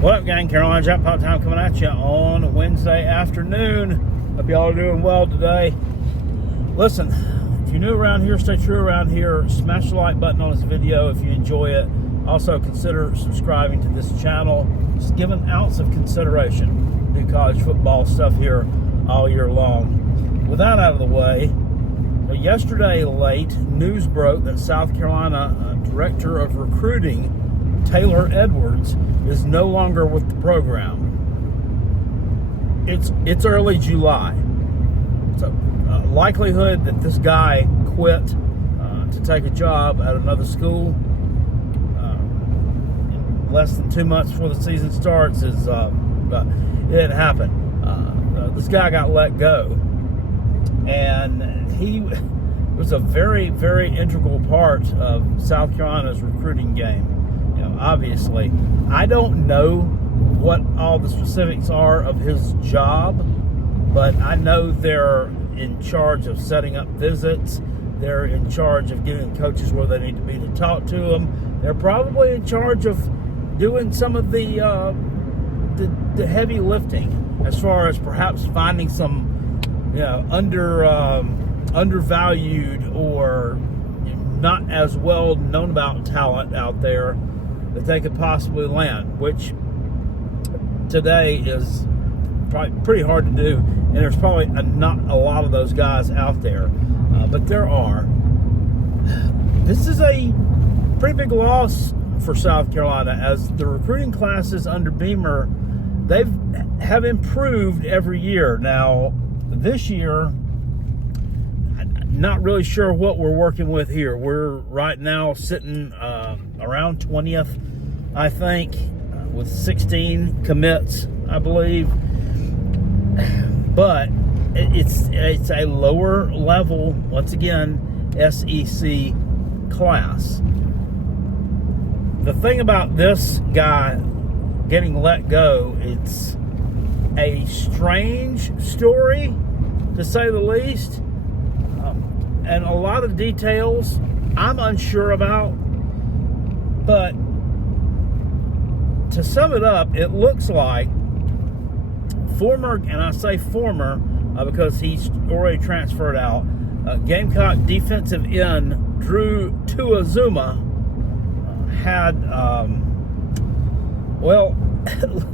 What up, gang? Carolina Jackpot time coming at you on Wednesday afternoon. Hope y'all are doing well today. Listen, if you're new around here, stay true around here. Smash the like button on this video if you enjoy it. Also, consider subscribing to this channel. Just give an ounce of consideration. Do college football stuff here all year long. With that out of the way, yesterday late, news broke that South Carolina Director of Recruiting Taylor Edwards is no longer with the program. It's early July, so likelihood that this guy quit to take a job at another school less than 2 months before the season starts is it didn't happen. This guy got let go, and he was a very, very integral part of South Carolina's recruiting game. Obviously, I don't know what all the specifics are of his job, but I know they're in charge of setting up visits. They're in charge of getting coaches where they need to be to talk to them. They're probably in charge of doing some of the heavy lifting, as far as perhaps finding some, undervalued or not as well known about talent out there that they could possibly land, which today is probably pretty hard to do, and there's probably not a lot of those guys out there, but there are. This is a pretty big loss for South Carolina, as the recruiting classes under Beamer, have improved every year. Now, this year, not really sure what we're working with here. We're right now sitting around 20th, I think, with 16 commits, I believe. But it's a lower level, once again, SEC class. The thing about this guy getting let go, it's a strange story, to say the least. And a lot of details I'm unsure about. But to sum it up, it looks like former, and I say former because he's already transferred out, Gamecock defensive end Drew Tuazuma had,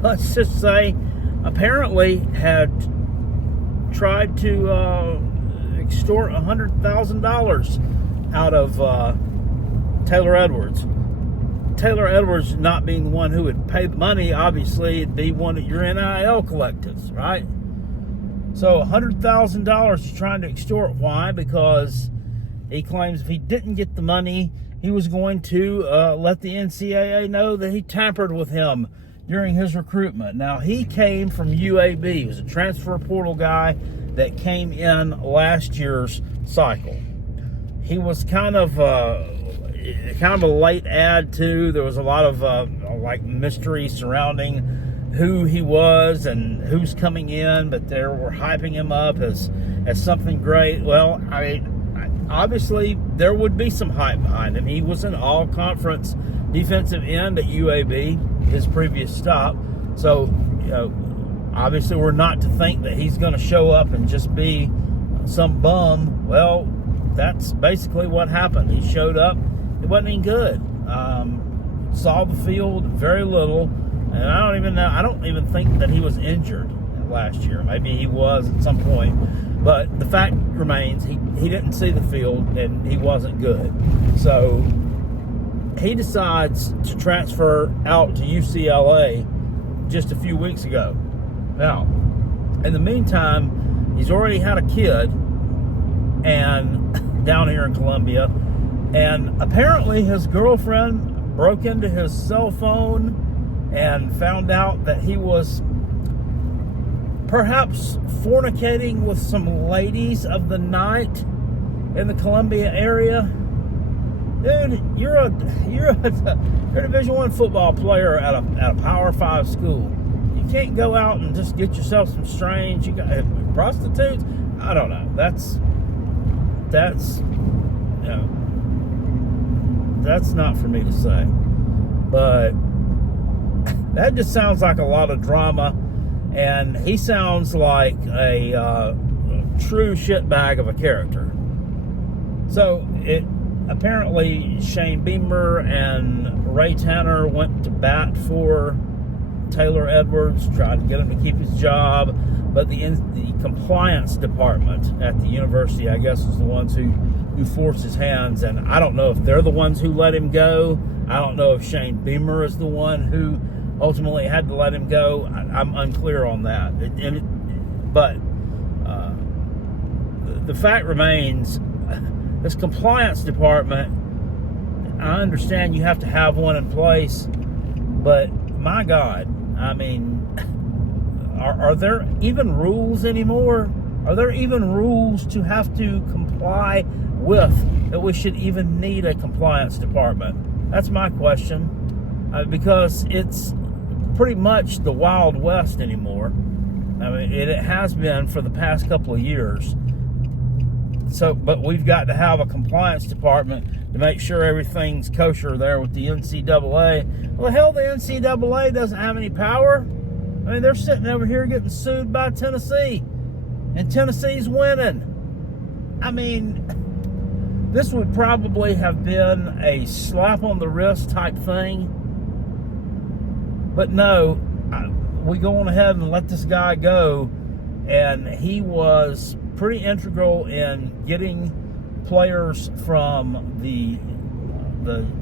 let's just say, apparently had tried to extort $100,000 out of Taylor Edwards. Taylor Edwards not being the one who would pay the money, obviously it'd be one of your NIL collectives, right? So $100,000 he's trying to extort. Why? Because he claims if he didn't get the money, he was going to let the NCAA know that he tampered with him during his recruitment. Now, he came from UAB. He was a transfer portal guy that came in last year's cycle. He was kind of a late ad too. There was a lot of mystery surrounding who he was and who's coming in, but they were hyping him up as something great. Well, obviously there would be some hype behind him. He was an all-conference defensive end at UAB, his previous stop. So, obviously we're not to think that he's going to show up and just be some bum. Well, that's basically what happened. He showed up. It wasn't any good. Saw the field very little. And I don't even think that he was injured last year. Maybe he was at some point. But the fact remains, he didn't see the field and he wasn't good. So he decides to transfer out to UCLA just a few weeks ago. Now, in the meantime, he's already had a kid and down here in Columbia, and apparently his girlfriend broke into his cell phone and found out that he was perhaps fornicating with some ladies of the night in the Columbia area. Dude, you're a Division I football player at a Power 5 school. You can't go out and just get yourself some strange. You got prostitutes. I don't know. That's not for me to say. But That just sounds like a lot of drama, and he sounds like a true shitbag of a character. So apparently Shane Beamer and Ray Tanner went to bat for Taylor Edwards, tried to get him to keep his job, but the compliance department at the university, I guess, is the ones who forced his hands, and I don't know if they're the ones who let him go. I don't know if Shane Beamer is the one who ultimately had to let him go. I'm unclear on that. But the fact remains, this compliance department, I understand you have to have one in place, but my God, I mean, are there even rules anymore? Are there even rules to have to comply with, that we should even need a compliance department? That's my question, because it's pretty much the Wild West anymore. I mean, it has been for the past couple of years. So, but we've got to have a compliance department to make sure everything's kosher there with the NCAA. Well, hell, the NCAA doesn't have any power. I mean, they're sitting over here getting sued by Tennessee, and Tennessee's winning. I mean, this would probably have been a slap on the wrist type thing. But no, we go on ahead and let this guy go, and he was pretty integral in getting players from the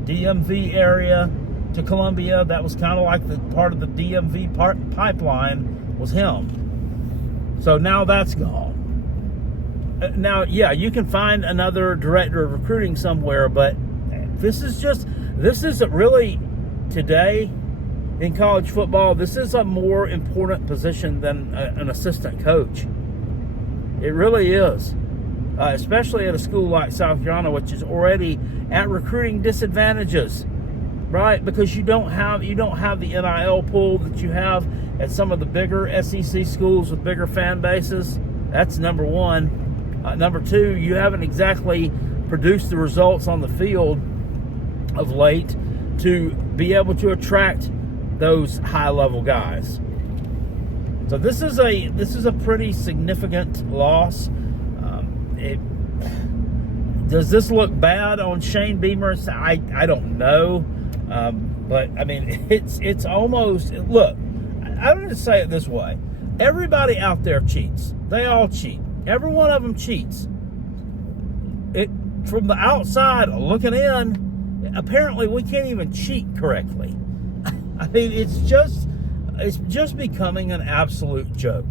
DMV area to Columbia. That was kind of like the part of the DMV pipeline was him. So now that's gone. Now, yeah, you can find another director of recruiting somewhere, but this isn't really, today in college football, this is a more important position than an assistant coach. It really is, especially at a school like South Carolina, which is already at recruiting disadvantages, right? Because you don't have the NIL pool that you have at some of the bigger SEC schools with bigger fan bases. That's number one. Number two, you haven't exactly produced the results on the field of late to be able to attract those high-level guys. So this is a pretty significant loss. Does this look bad on Shane Beamer? I don't know, but I mean, it's almost, look, I'm going to say it this way: everybody out there cheats. They all cheat. Every one of them cheats. From the outside looking in, apparently we can't even cheat correctly. I mean, it's just becoming an absolute joke.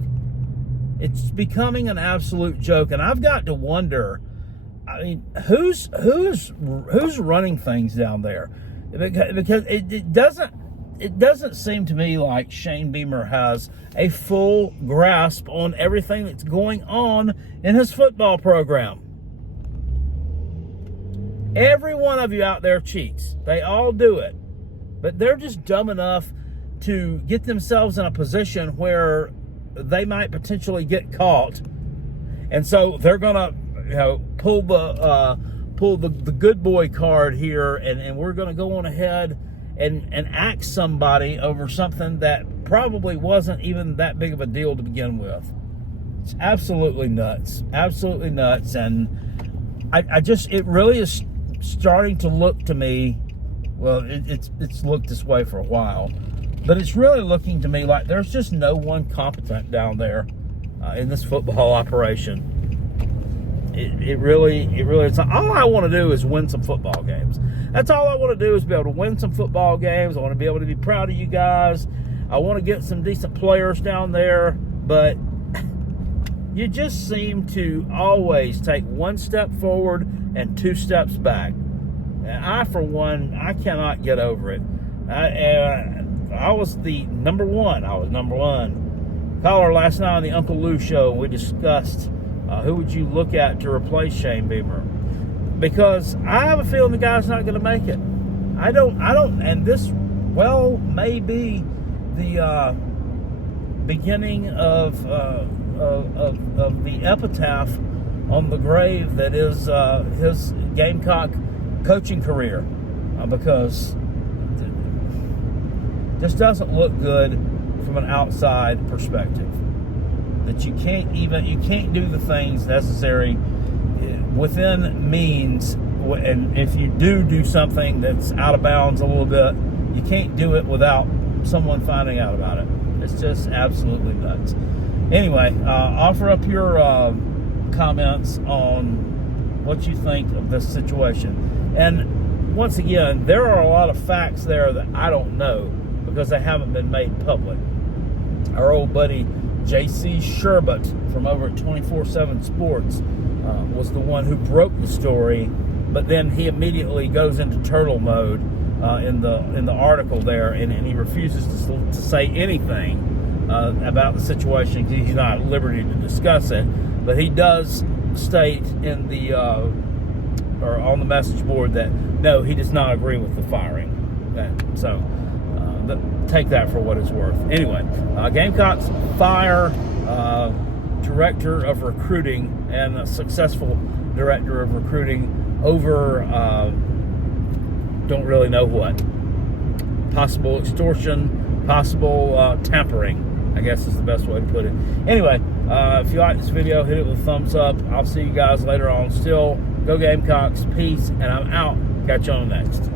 It's becoming an absolute joke, and I've got to wonder, I mean, who's running things down there? Because it doesn't seem to me like Shane Beamer has a full grasp on everything that's going on in his football program. Every one of you out there cheats. They all do it. But they're just dumb enough to get themselves in a position where they might potentially get caught, and so they're gonna, pull the good boy card here, and we're gonna go on ahead and axe somebody over something that probably wasn't even that big of a deal to begin with. It's absolutely nuts, and it really is starting to look to me. Well, it's looked this way for a while, but it's really looking to me like there's just no one competent down there in this football operation. It really is. All I want to do is win some football games. That's all I want to do, is be able to win some football games. I want to be able to be proud of you guys. I want to get some decent players down there, but you just seem to always take one step forward and two steps back. And I, for one, I cannot get over it. I was the number one. I was number one caller last night on the Uncle Lou show. We discussed who would you look at to replace Shane Beamer, because I have a feeling the guy's not going to make it. I don't, and this may be the beginning of the epitaph on the grave that is his Gamecock coaching career, because just doesn't look good from an outside perspective. That you can't do the things necessary within means, and if you do something that's out of bounds a little bit, you can't do it without someone finding out about it. It's just absolutely nuts. Anyway, offer up your comments on what you think of this situation. And once again, there are a lot of facts there that I don't know because they haven't been made public. Our old buddy J.C. Sherbert from over at 24/7 Sports was the one who broke the story, but then he immediately goes into turtle mode in the article there, and he refuses to say anything about the situation because he's not at liberty to discuss it. But he does state in the or on the message board that no, he does not agree with the firing. So take that for what it's worth. Anyway, Gamecocks fire director of recruiting and a successful director of recruiting over don't really know what. Possible extortion, possible tampering, I guess is the best way to put it. Anyway, if you like this video, hit it with a thumbs up. I'll see you guys later on. Still, go Gamecocks. Peace, and I'm out. Catch you on the next.